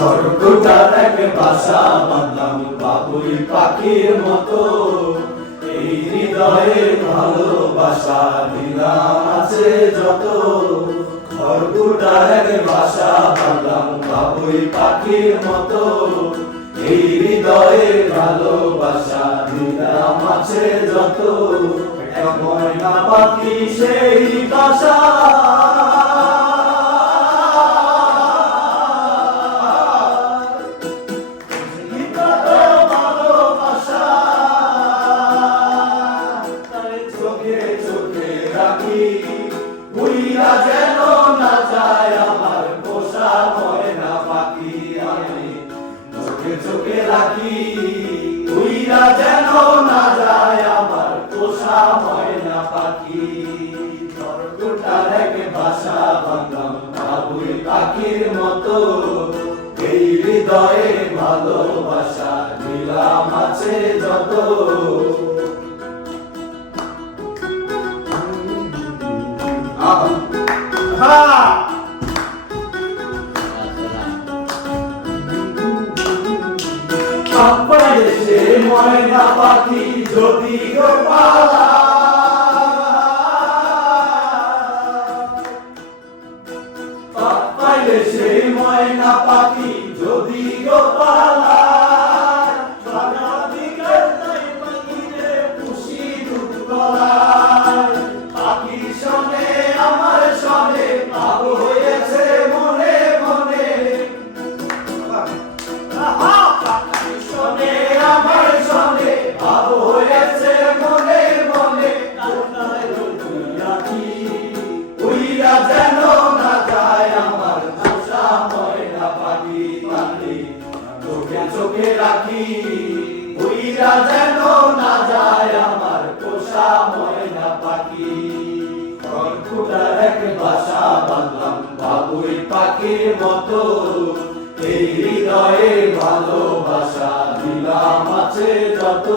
খড়কুটার এক বাসা বাঁধলাম বাবুই পাখির মতো, এই হৃদয়ে ভালোবাসা দিলাম আছে যত। খড়কুটার এক বাসা বাঁধলাম বাবুই পাখির মতো, এই হৃদয়ে ভালোবাসা দিলাম আছে যত। একটা ময়না পাখি সেই বাসা উইরা যেন না যায় আমার পোষা ময়না পাখি, আমি চোখে চোখে রাখি। উইরা যেন না যায় আমার পোষা ময়না পাখি। খড়কুটার এক বাসা বাঁধলাম বাবুই পাখির মতো, এই হৃদয়ে ভালোবাসা দিলাম আছে যত। পাইলে সে ময়না পাখি যদি গো পালা, পাইলে সে ময়না পাখি যদি গো পালা, খুশি দুধ গলায় পাখির সনে আমার সনে ভাব হয়েছে মনে মনে। সনে আমার সনে ভাব হয়েছে মনে মনে। উইরা যেন না যায় আমার পোষা ময়না পাখি, পাখি চোখে চোখে রাখি। উইরা যেন না যায় আমার পোষা ময়না পাখি। খড়কুটার এক বাসা বাঁধলাম বাবুই পাখির মতো, এই হৃদয়ে ভালোবাসা দিলাম আছে যত।